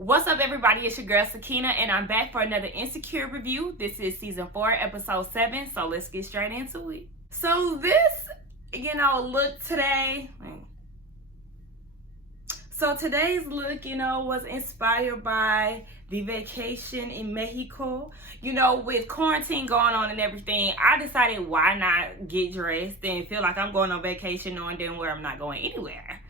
What's up, everybody? It's your girl Sakina, and I'm back for another Insecure review. This is season 4, episode 7. So let's get straight into it. So this, look today. So today's look, was inspired by the vacation in Mexico. With quarantine going on and everything, I decided why not get dressed and feel like I'm going on vacation knowing damn where I'm not going anywhere.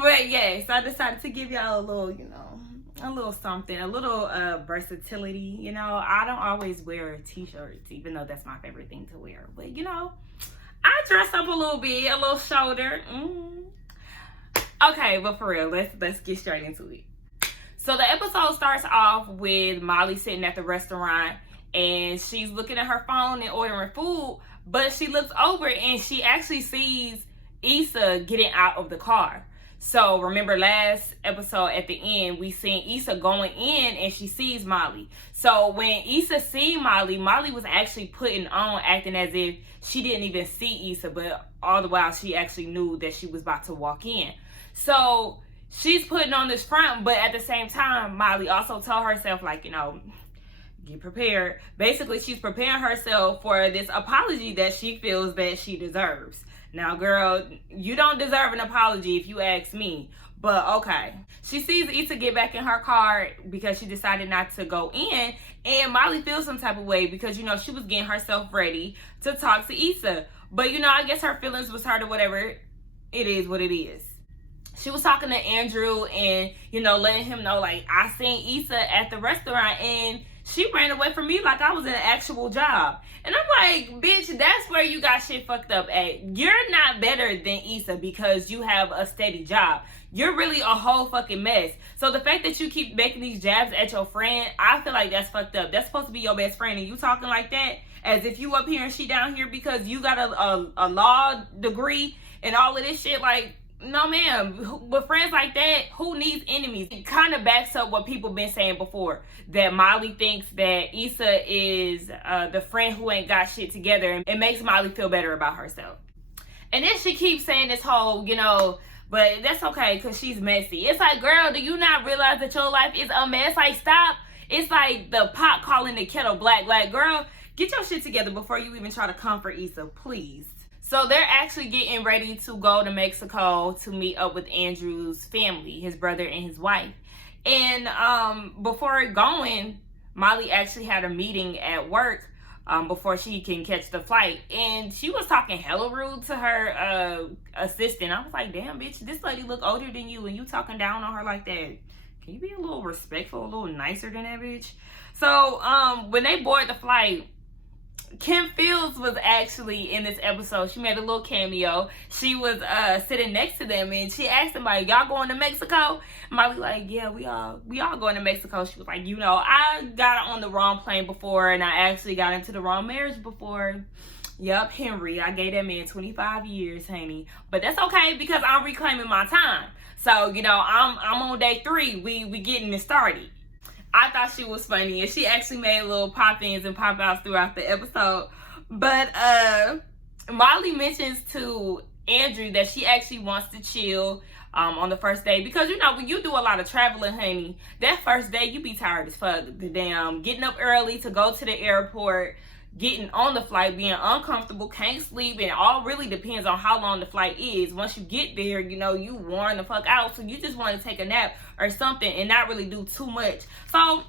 But yes, I decided to give y'all a little, a little something, a little versatility. I don't always wear t-shirts, even though that's my favorite thing to wear. But I dress up a little bit, a little shoulder. Okay, but for real, let's get straight into it. So the episode starts off with Molly sitting at the restaurant and she's looking at her phone and ordering food, but she looks over and she actually sees Issa getting out of the car. So remember last episode at the end, we seen Issa going in and she sees Molly. So when Issa seen Molly was actually putting on, acting as if she didn't even see Issa, but all the while she actually knew that she was about to walk in. So she's putting on this front, but at the same time, Molly also told herself, get prepared. Basically, she's preparing herself for this apology that she feels that she deserves. Now, girl, you don't deserve an apology if you ask me, but okay. She sees Issa get back in her car because she decided not to go in, and Molly feels some type of way because, she was getting herself ready to talk to Issa. But, I guess her feelings was hurt or whatever. It is what it is. She was talking to Andrew and, letting him know, I seen Issa at the restaurant and she ran away from me like I was in an actual job. And I'm like, bitch, that's where you got shit fucked up at. You're not better than Issa because you have a steady job. You're really a whole fucking mess. So the fact that you keep making these jabs at your friend, I feel like that's fucked up. That's supposed to be your best friend and you talking like that as if you up here and she down here because you got a law degree and all of this shit. No, ma'am. With friends like that, who needs enemies? It kind of backs up what people been saying before. That Molly thinks that Issa is the friend who ain't got shit together. And it makes Molly feel better about herself. And then she keeps saying this whole, but that's okay because she's messy. It's like, girl, do you not realize that your life is a mess? Stop. It's like the pot calling the kettle black. Girl, get your shit together before you even try to comfort Issa, please. So they're actually getting ready to go to Mexico to meet up with Andrew's family, his brother and his wife. And before going, Molly actually had a meeting at work before she can catch the flight. And she was talking hella rude to her assistant. I was like, damn, bitch, this lady look older than you and you talking down on her like that. Can you be a little respectful, a little nicer than that, bitch? So when they board the flight, Kim Fields was actually in this episode. She made a little cameo. She was sitting next to them and she asked them, y'all going to Mexico? Molly like, yeah, we all going to Mexico. She was like, I got on the wrong plane before and I actually got into the wrong marriage before. Yup, Henry. I gave that man 25 years, honey. But that's okay because I'm reclaiming my time. So, I'm on day 3. We getting it started. I thought she was funny and she actually made little pop-ins and pop-outs throughout the episode. But Molly mentions to Andrew that she actually wants to chill on the first day because when you do a lot of traveling, honey, that first day you be tired as fuck. The damn getting up early to go to the airport, getting on the flight, being uncomfortable, can't sleep, and all really depends on how long the flight is. Once you get there, you worn the fuck out, so you just want to take a nap or something and not really do too much. So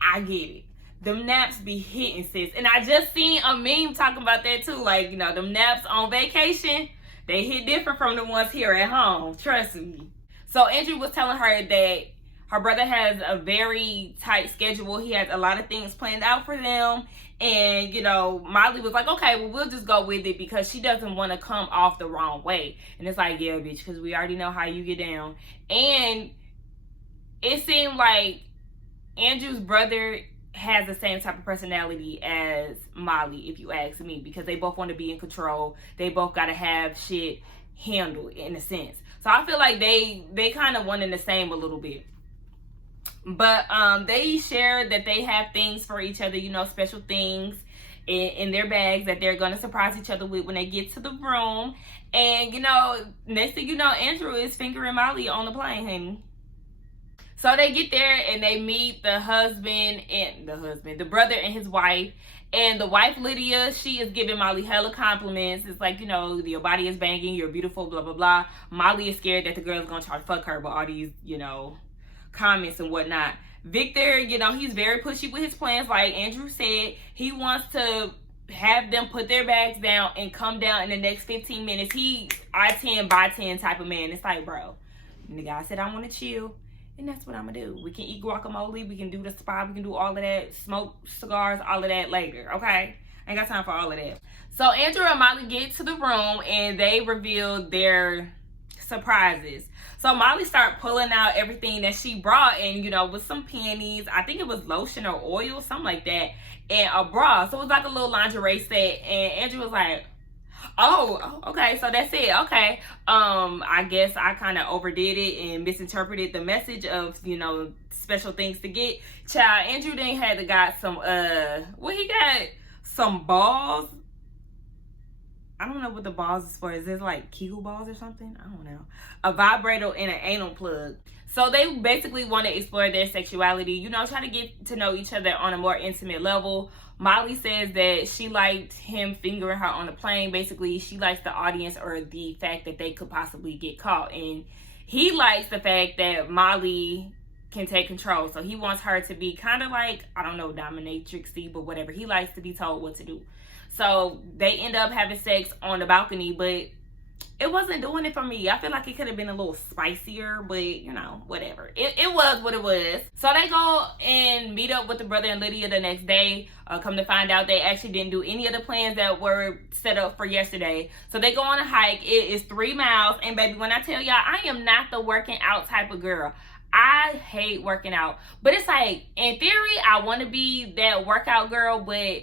I get it. Them naps be hitting, sis. And I just seen a meme talking about that too. Them naps on vacation, they hit different from the ones here at home. Trust me. So Andrew was telling her that her brother has a very tight schedule. He has a lot of things planned out for them. And, Molly was like, okay, well, we'll just go with it because she doesn't want to come off the wrong way. And it's like, yeah, bitch, because we already know how you get down. And it seemed like Andrew's brother has the same type of personality as Molly, if you ask me, because they both want to be in control. They both got to have shit handled in a sense. So I feel like they kind of one and the same a little bit. But they share that they have things for each other, special things in their bags that they're going to surprise each other with when they get to the room. And, next thing you know, Andrew is fingering Molly on the plane, honey. So they get there and they meet the brother and his wife. And the wife, Lydia, she is giving Molly hella compliments. It's like, your body is banging, you're beautiful, blah, blah, blah. Molly is scared that the girl is going to try to fuck her with all these, comments and whatnot. Victor, he's very pushy with his plans. Like Andrew said, he wants to have them put their bags down and come down in the next 15 minutes. He I-10 by 10 type of man. It's like, bro, the guy said I want to chill. And that's what I'm going to do. We can eat guacamole. We can do the spa. We can do all of that. Smoke cigars, all of that later. Okay? I ain't got time for all of that. So Andrew and Molly get to the room and they reveal their surprises. So Molly started pulling out everything that she brought and, with some panties. I think it was lotion or oil, something like that. And a bra. So it was like a little lingerie set. And Andrew was like, oh, okay, so that's it. Okay. I guess I kind of overdid it and misinterpreted the message of, special things to get. Child, Andrew then had to got some, he got some balls. I don't know what the balls is for. Is this like Kegel balls or something? I don't know. A vibrator and an anal plug. So they basically want to explore their sexuality, try to get to know each other on a more intimate level. Molly says that she liked him fingering her on the plane. Basically, she likes the audience or the fact that they could possibly get caught. And he likes the fact that Molly can take control. So he wants her to be kind of like, I don't know, dominatrixy, but whatever. He likes to be told what to do. So they end up having sex on the balcony, but it wasn't doing it for me. I feel like it could have been a little spicier, but whatever. It was what it was. So they go and meet up with the brother and Lydia the next day. Come to find out, they actually didn't do any of the plans that were set up for yesterday. So they go on a hike. It is 3 miles. And baby, when I tell y'all, I am not the working out type of girl. I hate working out. But it's like, in theory, I want to be that workout girl, but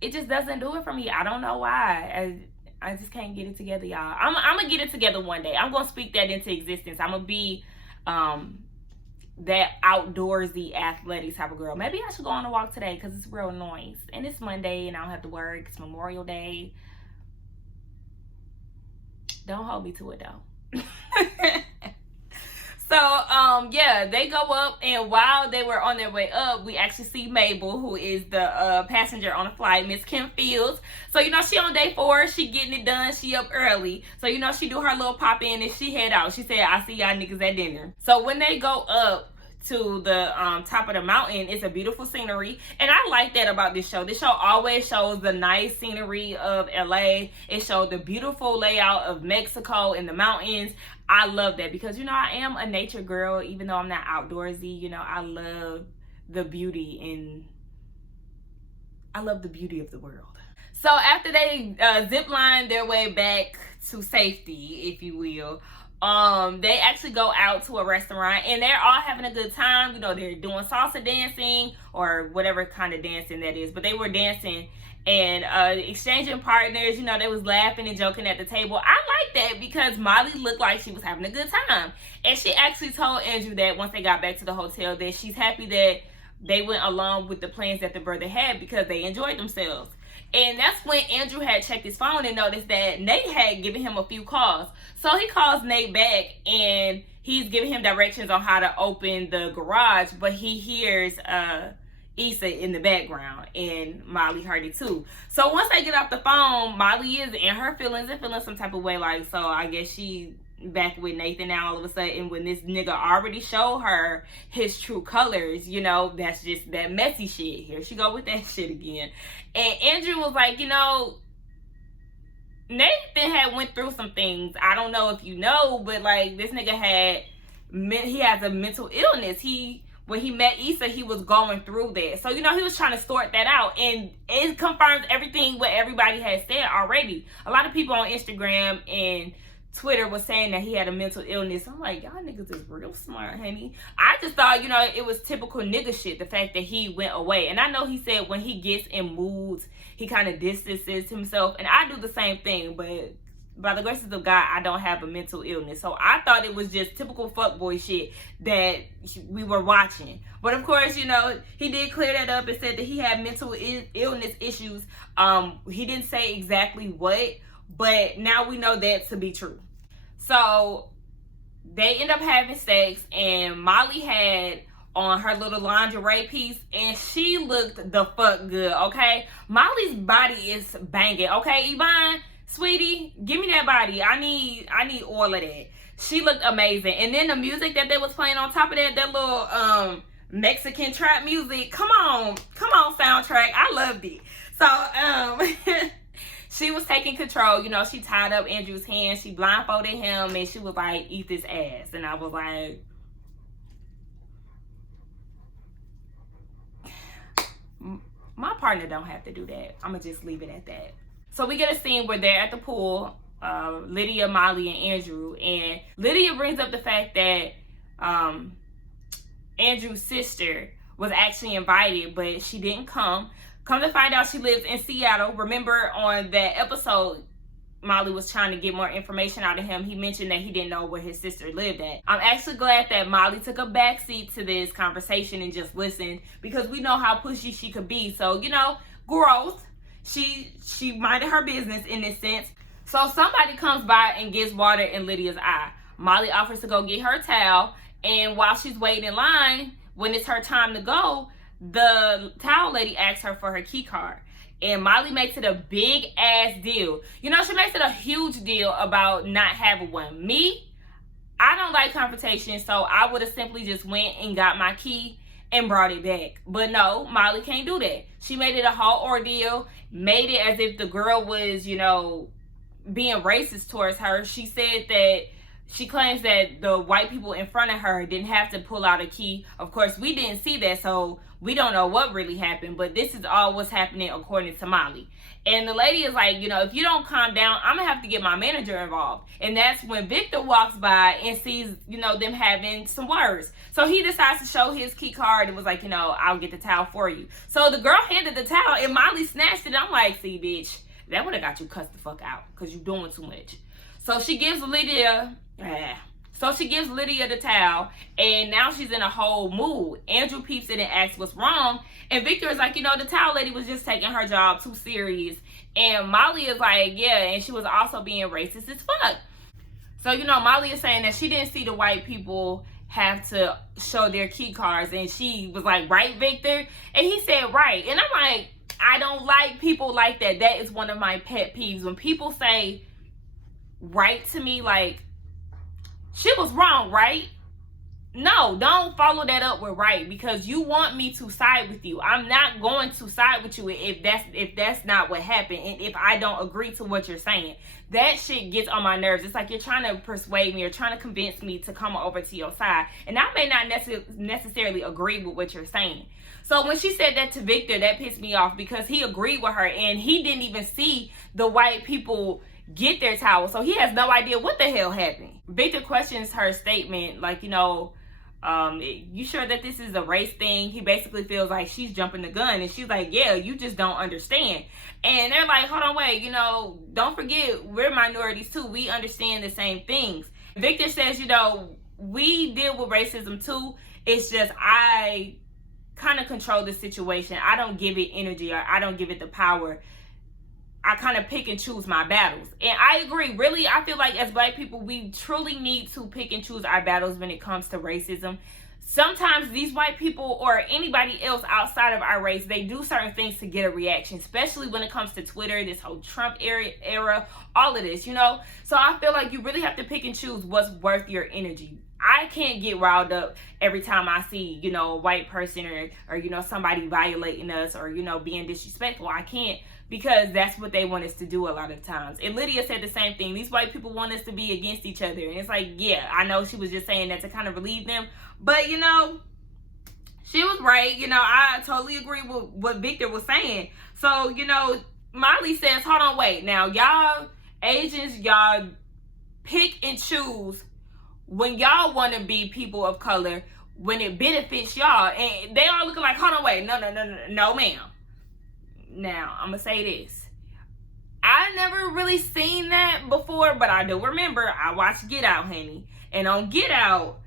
it just doesn't do it for me. I don't know why. I just can't get it together, y'all. I'm going to get it together one day. I'm going to speak that into existence. I'm going to be that outdoorsy, athletic type of girl. Maybe I should go on a walk today because it's real nice. And it's Monday and I don't have to work. It's Memorial Day. Don't hold me to it, though. So, yeah, they go up, and while they were on their way up, we actually see Mabel, who is the passenger on the flight, Miss Kim Fields. So, she on day 4, she getting it done, she up early. So, she do her little pop in and she head out. She said, I see y'all niggas at dinner. So, when they go up to the top of the mountain, it's a beautiful scenery, and I like that about this show. This show always shows the nice scenery of LA. It showed the beautiful layout of Mexico and the mountains. I love that because I am a nature girl, even though I'm not outdoorsy. I love the beauty of the world. So after they zip line their way back to safety, if you will, they actually go out to a restaurant and they're all having a good time. They're doing salsa dancing or whatever kind of dancing that is, but they were dancing and exchanging partners. They was laughing and joking at the table. I like that because Molly looked like she was having a good time, and she actually told Andrew that once they got back to the hotel that she's happy that they went along with the plans that the brother had because they enjoyed themselves. And that's when Andrew had checked his phone and noticed that Nate had given him a few calls. So he calls Nate back and he's giving him directions on how to open the garage, but he hears Issa in the background, and Molly heard it too. So once they get off the phone, Molly is in her feelings and feeling some type of way, like, so I guess she back with Nathan now all of a sudden when this nigga already showed her his true colors. That's just that messy shit. Here she go with that shit again. And Andrew was like, Nathan had went through some things. I don't know if you know, but like this nigga he has a mental illness. When he met Issa, he was going through that. So, he was trying to sort that out. And it confirms everything what everybody has said already. A lot of people on Instagram and Twitter was saying that he had a mental illness. I'm like, y'all niggas is real smart, honey. I just thought, it was typical nigga shit, the fact that he went away. And I know he said when he gets in moods, he kind of distances himself. And I do the same thing, but by the graces of God, I don't have a mental illness. So I thought it was just typical fuckboy shit that we were watching. But of course, he did clear that up and said that he had mental illness issues. He didn't say exactly what, but now we know that to be true. So they end up having sex, and Molly had on her little lingerie piece, and she looked the fuck good, okay? Molly's body is banging, okay, Yvonne, sweetie, give me that body. I need all of that. She looked amazing. And then the music that they was playing on top of that little Mexican trap music, come on soundtrack, I loved it. So she was taking control. You know, she tied up Andrew's hands, she blindfolded him, and she was like, eat this ass. And I was like, my partner don't have to do that. I'm gonna just leave it at that. So we get a scene where they're at the pool, Lydia, Molly, and Andrew. And Lydia brings up the fact that Andrew's sister was actually invited, but she didn't come. Come to find out, she lives in Seattle. Remember on that episode, Molly was trying to get more information out of him. He mentioned that he didn't know where his sister lived at. I'm actually glad that Molly took a backseat to this conversation and just listened, because we know how pushy she could be. So, you know, growth. She minded her business in this sense. So somebody comes by and gets water in Lydia's eye. Molly offers to go get her towel, and while she's waiting in line, when it's her time to go, the towel lady asks her for her key card. And Molly makes it a big ass deal. You know, she makes it a huge deal about not having one. Me, I don't like confrontation, so I would have simply just went and got my key and brought it back. But no, Molly can't do that. She made it a whole ordeal, made it as if the girl was, you know, being racist towards her. She said that she claims that the white people in front of her didn't have to pull out a key. Of course, we didn't see that, so we don't know what really happened, but this is all what's happening according to Molly. And the lady is like, you know, if you don't calm down, I'm gonna have to get my manager involved. And that's when Victor walks by and sees, you know, them having some words. So he decides to show his key card and was like, you know, I'll get the towel for you. So the girl handed the towel and Molly snatched it. I'm like, see, bitch, that would have got you cussed the fuck out because you're doing too much. So she gives Lydia the towel, and now she's in a whole mood. Andrew peeps it and asks what's wrong, and Victor is like, you know, the towel lady was just taking her job too serious. And Molly is like, yeah, and she was also being racist as fuck. So, you know, Molly is saying that she didn't see the white people have to show their key cards, and she was like, right, Victor? And he said, right. And I'm like, I don't like people like that. That is one of my pet peeves. When people say right to me, like, she was wrong, right? No, don't follow that up with right, because you want me to side with you. I'm not going to side with you if that's not what happened, and if I don't agree to what you're saying. That shit gets on my nerves. It's like you're trying to persuade me or trying to convince me to come over to your side, and I may not necessarily agree with what you're saying. So when she said that to Victor, that pissed me off, because he agreed with her, and he didn't even see the white people get their towel, so he has no idea what the hell happened. Victor questions her statement, like, you know, you sure that this is a race thing? He basically feels like she's jumping the gun, and she's like, yeah, you just don't understand. And they're like, hold on, wait, you know, don't forget, we're minorities too. We understand the same things. Victor says, you know, we deal with racism too. It's just I kind of control the situation. I don't give it energy, or I don't give it the power. I kind of pick and choose my battles. And I agree. Really, I feel like as black people, we truly need to pick and choose our battles when it comes to racism. Sometimes these white people or anybody else outside of our race, they do certain things to get a reaction, especially when it comes to Twitter, this whole Trump era, all of this, you know? So I feel like you really have to pick and choose what's worth your energy. I can't get riled up every time I see, you know, a white person or you know, somebody violating us or, you know, being disrespectful. I can't, because that's what they want us to do a lot of times. And Lydia said the same thing. These white people want us to be against each other. And it's like, yeah, I know she was just saying that to kind of relieve them. But, you know, she was right. You know, I totally agree with what Victor was saying. So, you know, Molly says, hold on, wait. Now, y'all Asians, y'all pick and choose when y'all want to be people of color, when it benefits y'all. And they are looking like, hold on, wait. No, ma'am. Now, I'm going to say this. I never really seen that before, but I do remember I watched Get Out, honey. And on Get Out,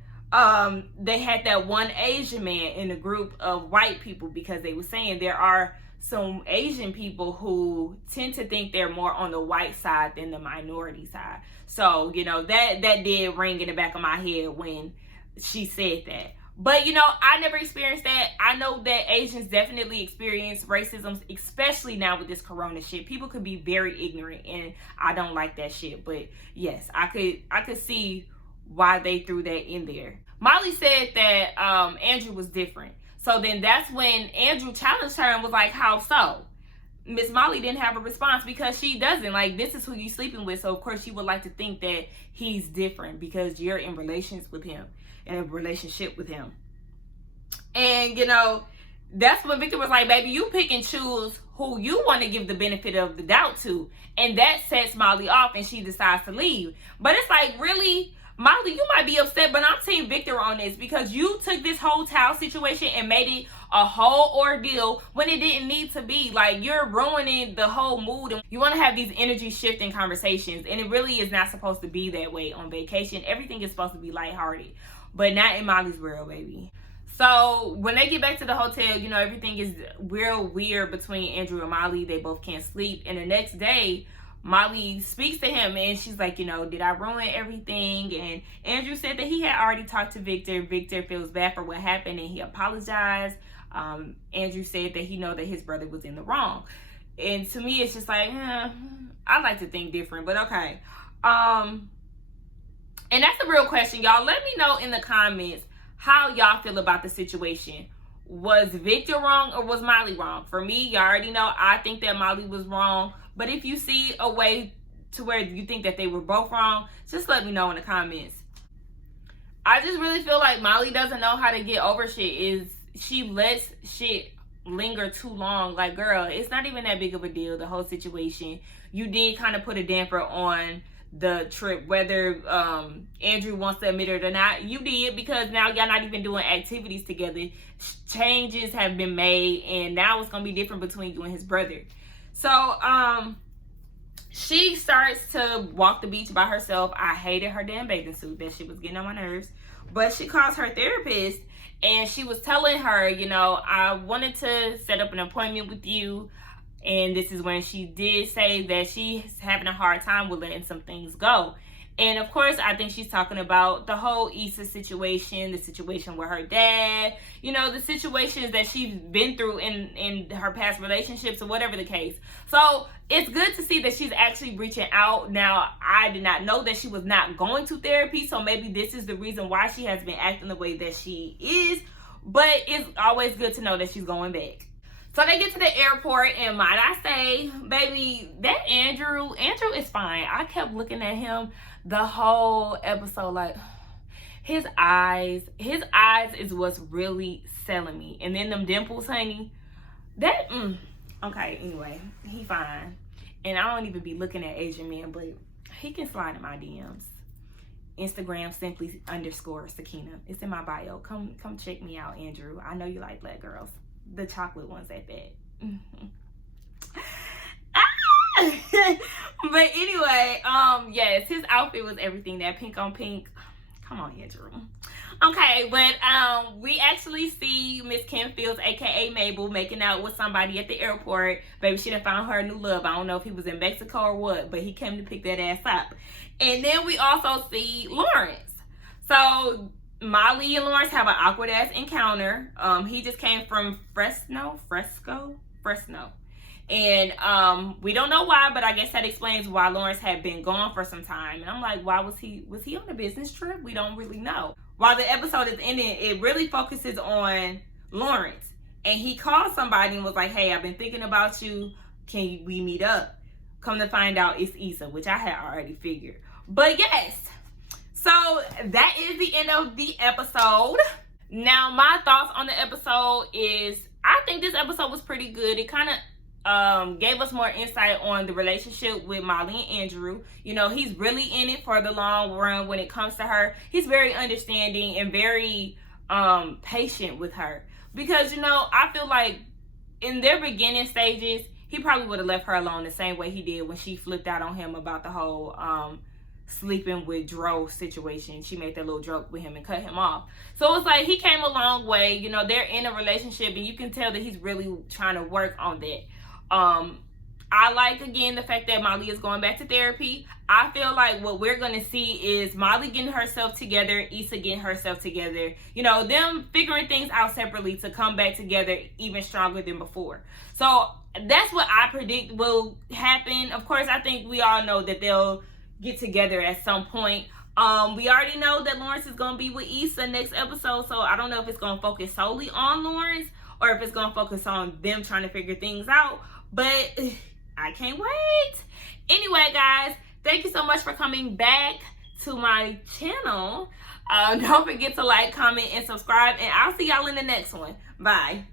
they had that one Asian man in a group of white people, because they were saying there are some Asian people who tend to think they're more on the white side than the minority side. So, you know, that did ring in the back of my head when she said that. But, you know, I never experienced that. I know that Asians definitely experience racism, especially now with this corona shit. People could be very ignorant, and I don't like that shit. But yes, I could see why they threw that in there. Molly said that Andrew was different. So then that's when Andrew challenged her and was like, how so? Miss Molly didn't have a response because she doesn't. Like, this is who you sleeping with. So, of course, she would like to think that he's different because you're in relations with him, in a relationship with him. And, you know, that's when Victor was like, baby, you pick and choose who you want to give the benefit of the doubt to. And that sets Molly off and she decides to leave. But it's like, really, Molly, you might be upset, but I'm Team Victor on this because you took this whole towel situation and made it a whole ordeal when it didn't need to be. Like, you're ruining the whole mood. And you want to have these energy shifting conversations, and it really is not supposed to be that way on vacation. Everything is supposed to be lighthearted, but not in Molly's world, baby. So when they get back to the hotel, you know, everything is real weird between Andrew and Molly. They both can't sleep. And the next day, Molly speaks to him and she's like, you know, did I ruin everything? And Andrew said that he had already talked to Victor. Victor feels bad for what happened and he apologized. Andrew said that he know that his brother was in the wrong. And to me, it's just like, I like to think different, but okay. And that's a real question, y'all. Let me know in the comments how y'all feel about the situation. Was Victor wrong or was Molly wrong? For me, y'all already know I think that Molly was wrong. But if you see a way to where you think that they were both wrong, just let me know in the comments. I just really feel like Molly doesn't know how to get over shit. She lets shit linger too long. Like, girl, it's not even that big of a deal, the whole situation. You did kind of put a damper on the trip, whether Andrew wants to admit it or not. You did, because now y'all not even doing activities together. Changes have been made, and now it's gonna be different between you and his brother. So she starts to walk the beach by herself. I hated her damn bathing suit. That shit was getting on my nerves. But she calls her therapist and she was telling her, you know, I wanted to set up an appointment with you. And this is when she did say that she's having a hard time with letting some things go. And of course, I think she's talking about the whole Issa situation, the situation with her dad, you know, the situations that she's been through in her past relationships or whatever the case. So it's good to see that she's actually reaching out. Now, I did not know that she was not going to therapy. So maybe this is the reason why she has been acting the way that she is. But it's always good to know that she's going back. So they get to the airport, and might I say, baby, that Andrew is fine. I kept looking at him the whole episode, like, his eyes is what's really selling me. And then them dimples, honey, that, okay, anyway, he fine. And I don't even be looking at Asian men, but he can slide in my DMs. Instagram simply_Sakina. It's in my bio. Come check me out, Andrew. I know you like black girls. The chocolate ones at that. But anyway, yes, his outfit was everything. That pink on pink. Come on, Andrew. Okay, but we actually see Miss Kim Fields, aka Mabel, making out with somebody at the airport. Baby, she done found her a new love. I don't know if he was in Mexico or what, but he came to pick that ass up. And then we also see Lawrence. So Molly and Lawrence have an awkward ass encounter. He just came from Fresno. And we don't know why, but I guess that explains why Lawrence had been gone for some time. And I'm like, why was he on a business trip? We don't really know. While the episode is ending, it really focuses on Lawrence. And he called somebody and was like, hey, I've been thinking about you. Can we meet up? Come to find out, it's Issa, which I had already figured. But yes. So that is the end of the episode. Now, my thoughts on the episode is, I think this episode was pretty good. It kind of gave us more insight on the relationship with Molly and Andrew. You know, he's really in it for the long run when it comes to her. He's very understanding and very patient with her. Because, you know, I feel like in their beginning stages, he probably would have left her alone the same way he did when she flipped out on him about the whole sleeping with Dro situation. She made that little joke with him and cut him off. So it's like he came a long way. You know, they're in a relationship and you can tell that he's really trying to work on that. I like, again, the fact that Molly is going back to therapy. I feel like what we're going to see is Molly getting herself together, Issa getting herself together. You know, them figuring things out separately to come back together even stronger than before. So that's what I predict will happen. Of course, I think we all know that they'll get together at some point. We already know that Lawrence is going to be with Issa next episode. So I don't know if it's going to focus solely on Lawrence or if it's going to focus on them trying to figure things out. But I can't wait. Anyway, guys, thank you so much for coming back to my channel. Don't forget to like, comment, and subscribe. And I'll see y'all in the next one. Bye.